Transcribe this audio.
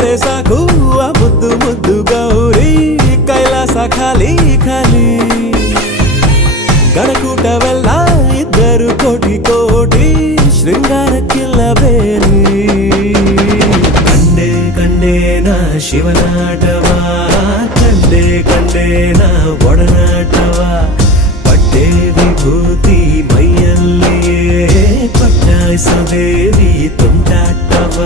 ಸಿಕ್ಕರೆ ಸಾಕು ಆ ಮುದ್ದು ಮುದ್ದು ಗೌರಿ ಕೈಲಾಸ ಖಾಲಿ ಖಾಲಿ ಗಣಕೂಟವೆಲ್ಲ ಇದ್ದರು ಕೋಟಿ ಕೋಟಿ ಶೃಂಗಾರಕ್ಕಿಲ್ಲ ಬೇಲಿ ಕಂಡೆ ಕಂಡೇನ ಶಿವನಾಟವ ಕಂಡೆ ಕಂಡೇನ ಒಡನಾಟವ ಪಟ್ಟೆ ವಿಭೂತಿ ಮೈಯಲ್ಲಿಯೇ ಪಟ್ಟಾಯಿಸೋ ದೇವಿ ತುಂಟಾಟವ